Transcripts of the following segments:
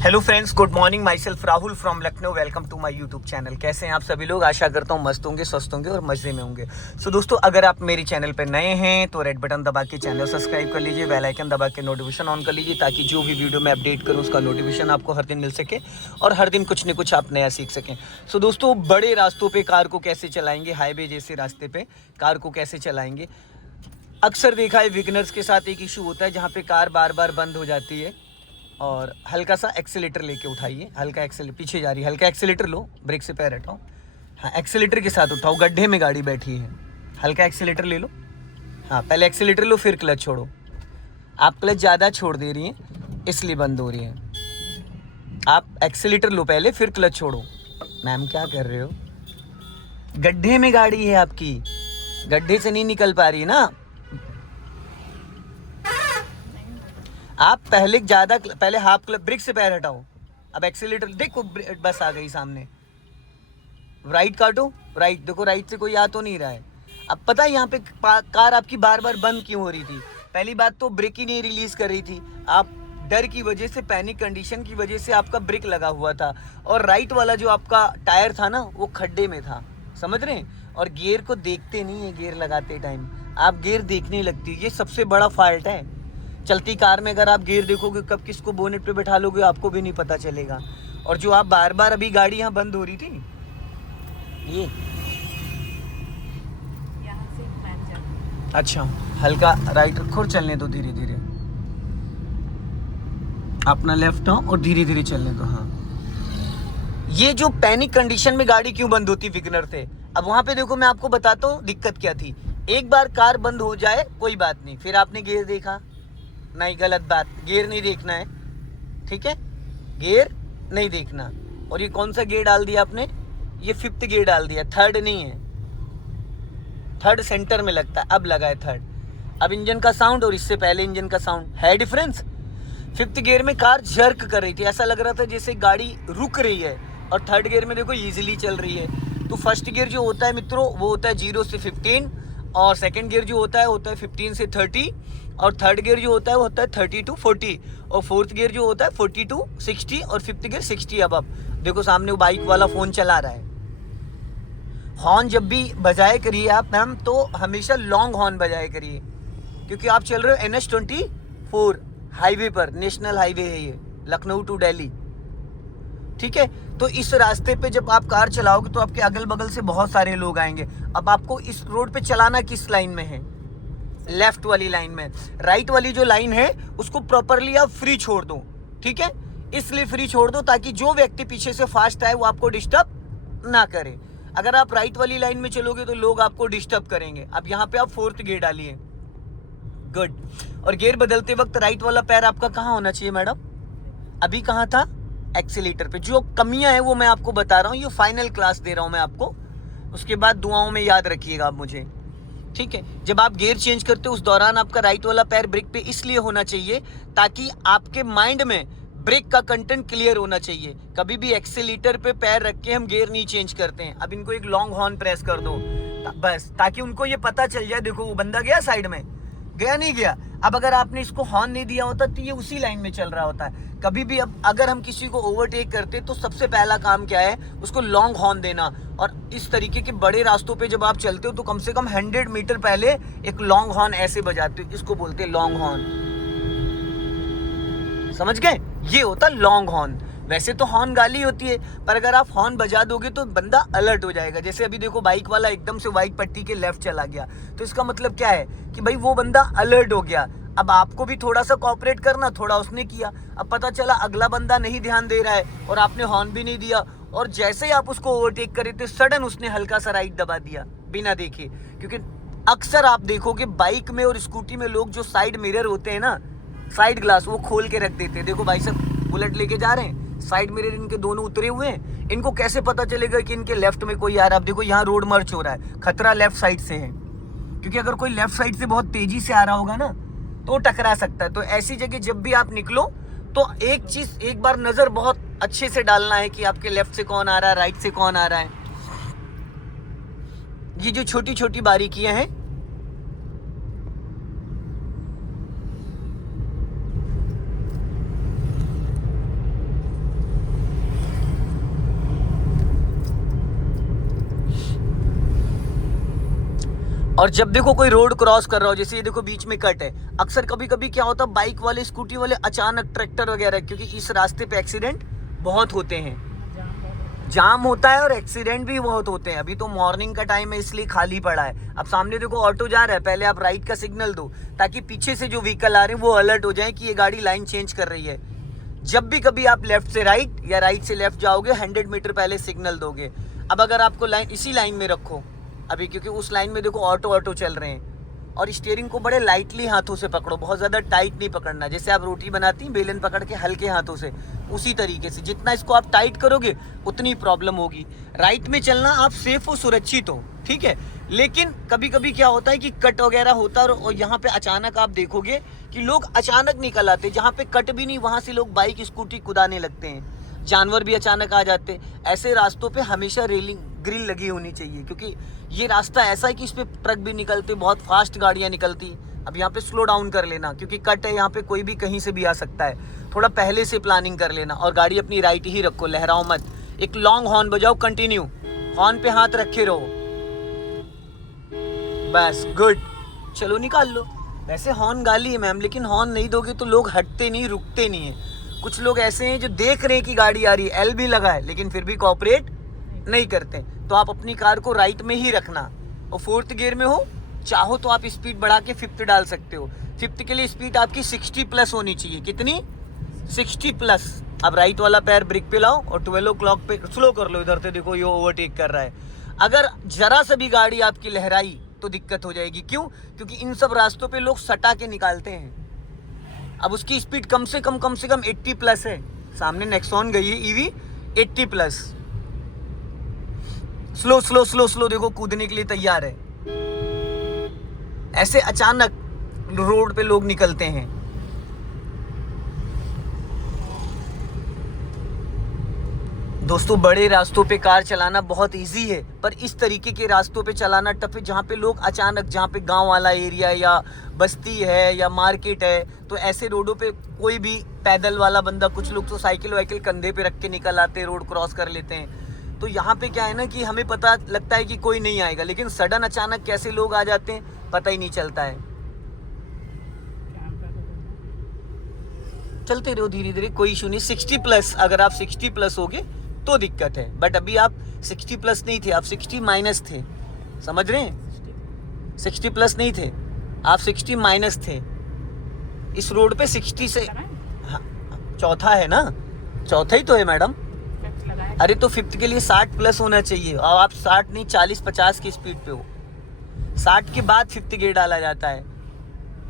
Hello friends, good morning. Myself Rahul from Lucknow. Welcome to my YouTube channel. कैसे हैं आप सभी लोग? आशा करता हूँ मस्त होंगे, स्वस्थ होंगे और मजे में होंगे। सो दोस्तों, अगर आप मेरी चैनल पर नए हैं तो रेड बटन दबा के चैनल सब्सक्राइब कर लीजिए, बेल आइकन दबा के नोटिफिकेशन ऑन कर लीजिए, ताकि जो भी वीडियो मैं अपडेट करूँ उसका नोटिफिकेशन आपको हर दिन मिल सके और हर दिन कुछ न कुछ आप नया सीख सकें। सो दोस्तों, बड़े रास्तों पर कार को कैसे चलाएंगे, हाईवे जैसे रास्ते पर कार को कैसे चलाएंगे। अक्सर देखा है विगनर्स के साथ एक इशू होता है जहाँ पे कार बार बार बंद हो जाती है और हल्का सा एक्सीलेटर लेके उठाइए। हल्का एक्सीलेटर पीछे जा रही है, हल्का एक्सीलेटर लो, ब्रेक से पैर हटाओ। हाँ, एक्सीलेटर के साथ उठाओ, गड्ढे में गाड़ी बैठी है। हल्का एक्सीलेटर ले लो। हाँ, पहले एक्सीलेटर लो फिर क्लच छोड़ो। आप क्लच ज़्यादा छोड़ दे रही हैं इसलिए बंद हो रही है। आप एक्सीलेटर लो पहले फिर क्लच छोड़ो। मैम क्या कर रहे हो? गड्ढे में गाड़ी है आपकी, गड्ढे से नहीं निकल पा रही है ना आप। पहले हाफ क्लच, ब्रेक से पैर हटाओ। अब एक्सीलेटर देखो, बस आ गई सामने। राइट काटो, राइट देखो, राइट से कोई आ तो नहीं रहा है। अब पता है यहाँ पे कार आपकी बार बार बंद क्यों हो रही थी? पहली बात तो ब्रेक ही नहीं रिलीज कर रही थी। आप डर की वजह से, पैनिक कंडीशन की वजह से आपका ब्रेक लगा हुआ था और राइट वाला जो आपका टायर था ना वो खड्डे में था, समझ रहे हैं? और गियर को देखते नहीं है, गियर लगाते टाइम आप गियर देखने लगती है। ये सबसे बड़ा फॉल्ट है। चलती कार में अगर आप गियर देखोगे, कब किसको बोनेट पे बैठा लोगे आपको भी नहीं पता चलेगा। और जो आप बार बार अभी गाड़ी यहाँ बंद हो रही थी, ये यहाँ से अच्छा, हल्का राइट रखो और चलने दो धीरे धीरे। अपना लेफ्ट हो और धीरे धीरे चलने दो। हाँ, ये जो पैनिक कंडीशन में गाड़ी क्यों बंद होती विगनर थे। अब वहां पे देखो, मैं आपको बताता हूँ दिक्कत क्या थी। एक बार कार बंद हो जाए कोई बात नहीं, फिर आपने गियर देखा नहीं, गलत बात। गियर नहीं देखना है, ठीक है? गियर नहीं देखना। और ये कौन सा गियर डाल दिया आपने? ये 5th गियर डाल दिया, 3rd नहीं है। 3rd सेंटर में लगता है, अब लगा है 3rd। अब इंजन का साउंड और इससे पहले इंजन का साउंड है डिफरेंस। 5th गियर में कार जर्क कर रही थी, ऐसा लग रहा था जैसे गाड़ी रुक रही है। और 3rd गियर में देखो ईजिली चल रही है। तो फर्स्ट गियर जो होता है मित्रों, वो होता है 0 से 15, और सेकंड गियर जो होता है 15 से 30, और 3rd गियर जो होता है वो होता है 30 to 40, और 4th गियर जो होता है 40 to 60, और 5th गियर 60 अब देखो सामने वो बाइक वाला फोन चला रहा है। हॉर्न जब भी बजाए करिए आप मैम, तो हमेशा लॉन्ग हॉर्न बजाए करिए, क्योंकि आप चल रहे हो NH24 हाईवे पर। नेशनल हाईवे है ये, लखनऊ टू दिल्ली, ठीक है? तो इस रास्ते पे जब आप कार चलाओगे तो आपके अगल बगल से बहुत सारे लोग आएंगे। अब आपको इस रोड पे चलाना किस लाइन में है? लेफ्ट वाली लाइन में। राइट वाली जो लाइन है उसको प्रॉपरली आप फ्री छोड़ दो, ठीक है? इसलिए फ्री छोड़ दो ताकि जो व्यक्ति पीछे से फास्ट आए वो आपको डिस्टर्ब ना करे। अगर आप राइट वाली लाइन में चलोगे तो लोग आपको डिस्टर्ब करेंगे। अब यहाँ पे आप 4th गियर डालिए, गुड। और गियर बदलते वक्त राइट वाला पैर आपका कहाँ होना चाहिए मैडम? अभी कहाँ था? एक्सीलेटर पे। जो कमियां हैं वो मैं आपको बता रहा हूँ, ये फाइनल क्लास दे रहा हूँ मैं आपको। उसके बाद दुआओं में याद रखिएगा आप मुझे, ठीक है? जब आप गियर चेंज करते हो उस दौरान आपका राइट वाला पैर ब्रेक पे इसलिए होना चाहिए ताकि आपके माइंड में ब्रेक का कंटेंट क्लियर होना चाहिए। कभी भी एक्सीलेटर पे पैर रख के हम गियर नहीं चेंज करते हैं। अब इनको एक लॉन्ग हॉर्न प्रेस कर दो बस, ताकि उनको ये पता चल जाए, देखो वो बंदा गया साइड में, गया नहीं गया। अब अगर आपने इसको हॉर्न नहीं दिया होता तो ये उसी लाइन में चल रहा होता है। कभी भी अब अगर हम किसी को ओवरटेक करते तो सबसे पहला काम क्या है? उसको लॉन्ग हॉर्न देना। और इस तरीके के बड़े रास्तों पे जब आप चलते हो तो कम से कम 100 मीटर पहले एक लॉन्ग हॉर्न ऐसे बजाते हो, इसको बोलते हैं लॉन्ग हॉर्न। समझ गए? ये होता है लॉन्ग हॉर्न। वैसे तो हॉर्न गाली होती है, पर अगर आप हॉर्न बजा दोगे तो बंदा अलर्ट हो जाएगा। जैसे अभी देखो बाइक वाला एकदम से व्हाइट पट्टी के लेफ्ट चला गया, तो इसका मतलब क्या है कि भाई वो बंदा अलर्ट हो गया। अब आपको भी थोड़ा सा कोऑपरेट करना, थोड़ा उसने किया। अब पता चला अगला बंदा नहीं ध्यान दे रहा है और आपने हॉर्न भी नहीं दिया, और जैसे ही आप उसको ओवरटेक करे थे सडन उसने हल्का सा राइट दबा दिया बिना देखे। क्योंकि अक्सर आप देखोगे बाइक में और स्कूटी में लोग जो साइड मिरर होते हैं ना, साइड ग्लास, वो खोल के रख देते हैं। देखो भाई साहब बुलेट लेके जा रहे हैं, साइड मिरर इनके दोनों उतरे हुए हैं, इनको कैसे पता चलेगा कि इनके लेफ्ट में कोई आ रहा है? अब देखो यहाँ रोड मर्ज हो रहा है, खतरा लेफ्ट साइड से है, क्योंकि अगर कोई लेफ्ट साइड से बहुत तेजी से आ रहा होगा ना तो टकरा सकता है। तो ऐसी जगह जब भी आप निकलो तो एक चीज, एक बार नजर बहुत अच्छे से डालना है कि आपके लेफ्ट से कौन आ रहा है, राइट से कौन आ रहा है। ये जो छोटी छोटी बारीकियां हैं और जब देखो कोई रोड क्रॉस कर रहा हो, जैसे ये देखो बीच में कट है, अक्सर कभी कभी क्या होता है बाइक वाले स्कूटी वाले अचानक ट्रैक्टर वगैरह, क्योंकि इस रास्ते पे एक्सीडेंट बहुत होते हैं, जाम होता है और एक्सीडेंट भी बहुत होते हैं। अभी तो मॉर्निंग का टाइम है इसलिए खाली पड़ा है। अब सामने देखो ऑटो जा रहा है, पहले आप राइट का सिग्नल दो ताकि पीछे से जो व्हीकल आ रहे हैं वो अलर्ट हो जाए कि ये गाड़ी लाइन चेंज कर रही है। जब भी कभी आप लेफ्ट से राइट या राइट से लेफ्ट जाओगे 100 मीटर पहले सिग्नल दोगे। अब अगर आपको लाइन इसी लाइन में रखो अभी, क्योंकि उस लाइन में देखो ऑटो चल रहे हैं, और स्टीयरिंग को बड़े लाइटली हाथों से पकड़ो, बहुत ज़्यादा टाइट नहीं पकड़ना। जैसे आप रोटी बनाती हैं बेलन पकड़ के हल्के हाथों से, उसी तरीके से जितना इसको आप टाइट करोगे उतनी प्रॉब्लम होगी। राइट में चलना आप सेफ हो, सुरक्षित हो, ठीक है। लेकिन कभी कभी क्या होता है कि कट वगैरह होता है और यहाँ पे अचानक आप देखोगे कि लोग अचानक निकल आते, जहाँ पे कट भी नहीं वहाँ से लोग बाइक स्कूटी कुदाने लगते हैं, जानवर भी अचानक आ जाते हैं। ऐसे रास्तों पे हमेशा रेलिंग ग्रिल लगी होनी चाहिए, क्योंकि ये रास्ता ऐसा है कि इस पे ट्रक भी निकलते, बहुत फास्ट गाड़ियाँ निकलती। अब यहाँ पे स्लो डाउन कर लेना, क्योंकि कट है, यहाँ पे कोई भी कहीं से भी आ सकता है। थोड़ा पहले से प्लानिंग कर लेना, और गाड़ी अपनी राइट ही रखो, लहराओ मत। एक लॉन्ग हॉर्न बजाओ, कंटिन्यू हॉर्न पे हाथ रखे रहो, बस गुड, चलो निकाल लो। वैसे हॉर्न गाली है मैम, लेकिन हॉर्न नहीं दोगे तो लोग हटते नहीं, रुकते नहीं है। कुछ लोग ऐसे हैं जो देख रहे हैं कि गाड़ी आ रही है, एल भी लगा है, लेकिन फिर भी कोऑपरेट नहीं करते। तो आप अपनी कार को राइट में ही रखना, और 4th गियर में हो, चाहो तो आप स्पीड बढ़ा के 5th डाल सकते हो। 5th के लिए स्पीड आपकी 60 प्लस होनी चाहिए। कितनी? 60 प्लस। अब राइट वाला पैर ब्रेक पे लाओ और 12 o'clock पे स्लो कर लो। इधर से देखो ये ओवरटेक कर रहा है। अगर जरा सा भी गाड़ी आपकी लहराई तो दिक्कत हो जाएगी। क्यों? क्योंकि इन सब रास्तों पे लोग सटा के निकालते हैं। अब उसकी स्पीड कम से कम 80 प्लस है। सामने नेक्सॉन गई है EV 80 plus. Slow slow slow slow देखो कूदने के लिए तैयार है। ऐसे अचानक रोड पे लोग निकलते हैं। दोस्तों बड़े रास्तों पे कार चलाना बहुत इजी है, पर इस तरीके के रास्तों पे चलाना टफ है, जहाँ पे लोग अचानक, जहाँ पे गांव वाला एरिया या बस्ती है या मार्केट है, तो ऐसे रोडों पे कोई भी पैदल वाला बंदा, कुछ लोग तो साइकिल वाइकिल कंधे पे रख के निकल आते हैं, रोड क्रॉस कर लेते हैं। तो यहाँ पे क्या है ना कि हमें पता लगता है कि कोई नहीं आएगा, लेकिन सडन अचानक कैसे लोग आ जाते हैं पता ही नहीं चलता है। चलते रहो धीरे धीरे, कोई इशू नहीं। 60 प्लस, अगर आप 60 प्लस होगे तो दिक्कत है, बट अभी आप 60 प्लस नहीं थे, आप 60 माइनस थे, समझ रहे हैं? 60 प्लस नहीं थे, आप 60 माइनस थे। इस रोड पे 60 से हाँ, चौथा है ना, चौथा ही तो है मैडम। अरे तो 5th के लिए 60 प्लस होना चाहिए, और आप 60 नहीं 40-50 की स्पीड पे हो। 60 के बाद 5th गियर डाला जाता है।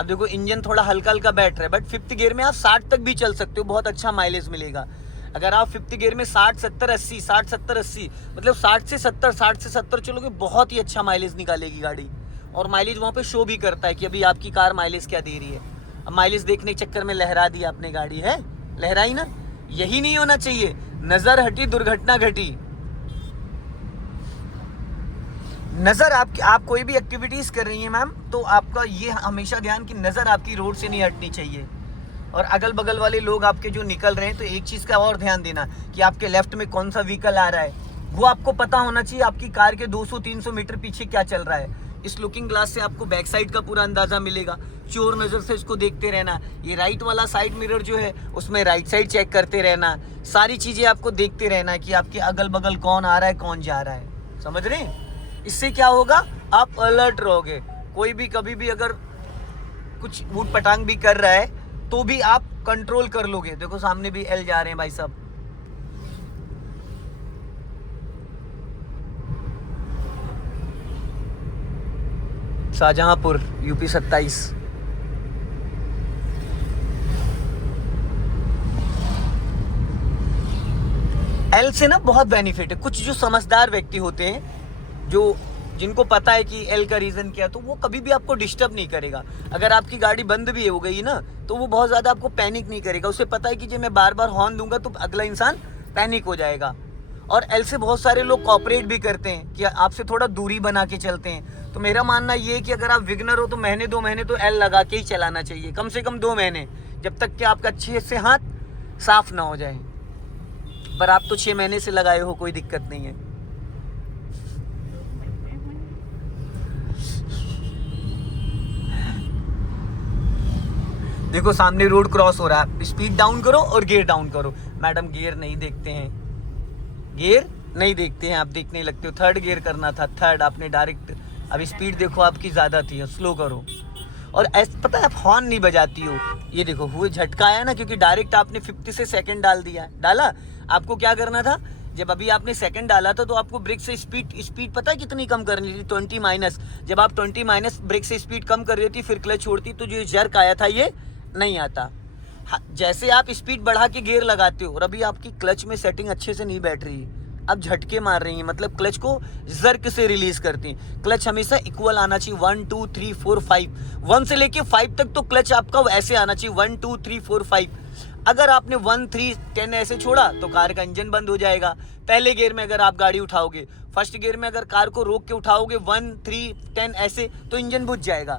अब देखो इंजन थोड़ा हल्का हल्का बैठ रहा है, बट 5th गियर में आप 60 तक भी चल सकते हो, बहुत अच्छा माइलेज मिलेगा। अगर आप 5th गियर में 60-70-80 60-70-80 मतलब 60 से 70 चलोगे, बहुत ही अच्छा माइलेज निकालेगी गाड़ी। और माइलेज वहाँ पे शो भी करता है कि अभी आपकी कार माइलेज क्या दे रही है। अब माइलेज देखने के चक्कर में लहरा दी आपने गाड़ी, है लहराई ना, यही नहीं होना चाहिए। नजर हटी दुर्घटना घटी। नजर आप कोई भी एक्टिविटीज कर रही हैं मैम, तो आपका ये हमेशा ध्यान कि नजर आपकी रोड से नहीं हटनी चाहिए। और अगल बगल वाले लोग आपके जो निकल रहे हैं, तो एक चीज का और ध्यान देना कि आपके लेफ्ट में कौन सा व्हीकल आ रहा है, वो आपको पता होना चाहिए। आपकी कार के 200-300 मीटर पीछे क्या चल रहा है। इस लुकिंग ग्लास से आपको बैक साइड का पूरा अंदाजा मिलेगा। चोर नज़र से इसको देखते रहना। ये राइट वाला साइड मिरर जो है उसमें राइट साइड चेक करते रहना। सारी चीज़ें आपको देखते रहना कि आपके अगल बगल कौन आ रहा है कौन जा रहा है, समझ रहे हैं? इससे क्या होगा, आप अलर्ट रहोगे। कोई भी कभी भी अगर कुछ ऊट पटांग भी कर रहा है तो भी आप कंट्रोल कर लोगे। देखो सामने भी एल जा रहे हैं भाई साहब। शाहजहांपुर यूपी 27। एल से ना बहुत बेनिफिट है। कुछ जो समझदार व्यक्ति होते हैं, जो जिनको पता है कि एल का रीजन क्या है, तो वो कभी भी आपको डिस्टर्ब नहीं करेगा। अगर आपकी गाड़ी बंद भी हो गई ना, तो वो बहुत ज्यादा आपको पैनिक नहीं करेगा। उसे पता है कि जो मैं बार बार हॉर्न दूंगा तो अगला इंसान पैनिक हो जाएगा। और एल से बहुत सारे लोग कॉपरेट भी करते हैं कि आपसे थोड़ा दूरी बना के चलते हैं। तो मेरा मानना ये है कि अगर आप विगनर हो तो महीने 2 महीने तो एल लगा के ही चलाना चाहिए, कम से कम 2 महीने, जब तक कि आपका अच्छे से हाथ साफ ना हो जाए। पर आप तो 6 महीने से लगाए हो, कोई दिक्कत नहीं है। देखो सामने रोड क्रॉस हो रहा है, स्पीड डाउन करो और गियर डाउन करो। मैडम गियर नहीं देखते हैं, गियर नहीं देखते हैं, आप देखने लगते हो। थर्ड गियर करना था, थर्ड आपने डायरेक्ट। अब स्पीड देखो आपकी ज़्यादा थी, स्लो करो। और ऐसा पता है आप हॉर्न नहीं बजाती हो। ये देखो हुए झटका आया ना, क्योंकि डायरेक्ट आपने 50 से सेकंड डाल दिया है। डाला, आपको क्या करना था, जब अभी आपने सेकंड डाला था तो आपको ब्रेक से स्पीड पता है कितनी कम करनी थी, 20 माइनस। जब आप 20 माइनस ब्रेक से स्पीड कम कर रही थी, फिर क्लच छोड़ती, तो जो जर्क आया था ये नहीं आता। जैसे आप स्पीड बढ़ा के गियर लगाते हो और अभी आपकी क्लच में सेटिंग अच्छे से नहीं बैठ रही, अब झटके मार रही हैं, मतलब क्लच को जर्क से रिलीज करती हैं। क्लच हमेशा इक्वल आना चाहिए, 1 2 3 4 5, 1 से लेके 5 तक तो क्लच आपका ऐसे आना चाहिए, 1 2 3 4 5। अगर आपने 1 3 10 ऐसे छोड़ा तो कार का इंजन बंद हो जाएगा। पहले गियर में अगर आप गाड़ी उठाओगे, फर्स्ट गियर में अगर कार को रोक के उठाओगे 1 3 10 ऐसे, तो इंजन बुझ जाएगा।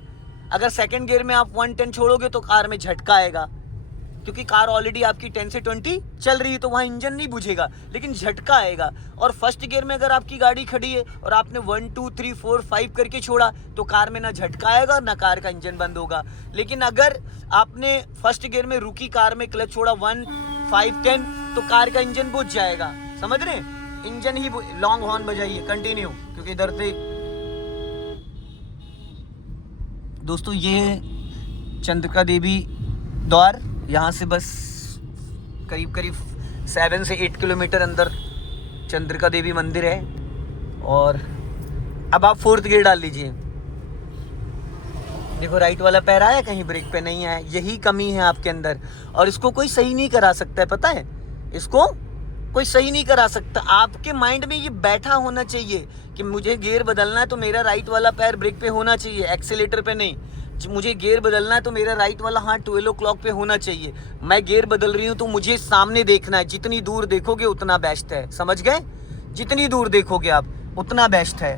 अगर सेकंड गियर में आप 1 10 छोड़ोगे तो कार में झटका आएगा, क्योंकि कार ऑलरेडी आपकी 10 से 20 चल रही है, तो वहाँ इंजन नहीं बुझेगा लेकिन झटका आएगा। और फर्स्ट गियर में अगर आपकी गाड़ी खड़ी है और आपने 1 2 3 4 5 करके छोड़ा, तो कार में ना झटका आएगा ना कार का इंजन बंद होगा। लेकिन अगर आपने फर्स्ट गियर में रुकी कार में क्लच छोड़ा 1 5 10, तो कार का इंजन बुझ जाएगा। समझ रहे हैं, इंजन ही लॉन्ग हॉर्न बजाइए कंटिन्यू, क्योंकि इधर से दोस्तों ये चंद्रिका देवी द्वार, यहाँ से बस करीब करीब 7 से 8 किलोमीटर अंदर चंद्रिका देवी मंदिर है। और अब आप 4th गियर डाल लीजिए। देखो राइट वाला पैर आया, कहीं ब्रेक पे नहीं आया, यही कमी है आपके अंदर। और इसको कोई सही नहीं करा सकता है, पता है, इसको कोई सही नहीं करा सकता। आपके माइंड में ये बैठा होना चाहिए कि मुझे गियर बदलना है तो मेरा राइट वाला पैर ब्रेक पे होना चाहिए, एक्सीलेटर पे नहीं। मुझे गियर बदलना है तो मेरा राइट वाला हाथ 12 o'clock पे होना चाहिए। मैं गियर बदल रही हूँ तो मुझे सामने देखना है, जितनी दूर देखोगे उतना बेस्ट है। समझ गए, जितनी दूर देखोगे आप उतना बेस्ट है।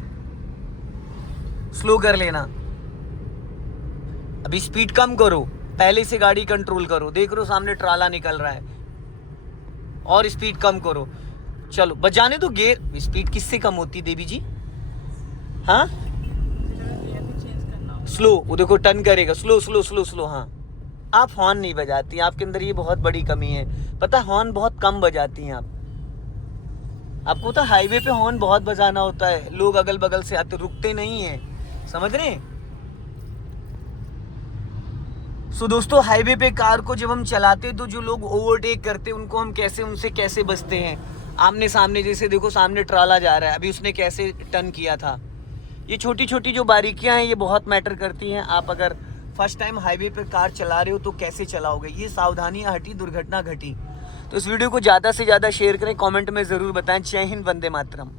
स्लो कर लेना, अभी स्पीड कम करो, पहले से गाड़ी कंट्रोल करो। देख लो सामने ट्राला निकल रहा है, और स्पीड कम करो। चलो बजाने दो गियर। स्पीड किससे कम होती देवी जी? हाँ स्लो, वो देखो टर्न करेगा, स्लो स्लो स्लो स्लो। हाँ आप हॉर्न नहीं बजाती, आपके अंदर ये बहुत बड़ी कमी है। पता है हॉर्न बहुत कम बजाती हैं आप। आपको तो हाईवे पे हॉर्न बहुत बजाना होता है, लोग अगल बगल से आते, रुकते नहीं हैं। समझ रहे हैं? सो दोस्तों हाईवे पे कार को जब हम चलाते तो जो लोग ओवरटेक करते उनको हम कैसे, उनसे कैसे बचते हैं आमने सामने। जैसे देखो सामने ट्राला जा रहा है, अभी उसने कैसे टर्न किया था। ये छोटी छोटी जो बारीकियां हैं ये बहुत मैटर करती हैं। आप अगर फर्स्ट टाइम हाईवे पे कार चला रहे हो तो कैसे चलाओगे, ये सावधानियां हटी, दुर्घटना घटी। तो इस वीडियो को ज़्यादा से ज़्यादा शेयर करें, कमेंट में ज़रूर बताएं। जय हिंद, वंदे मातरम।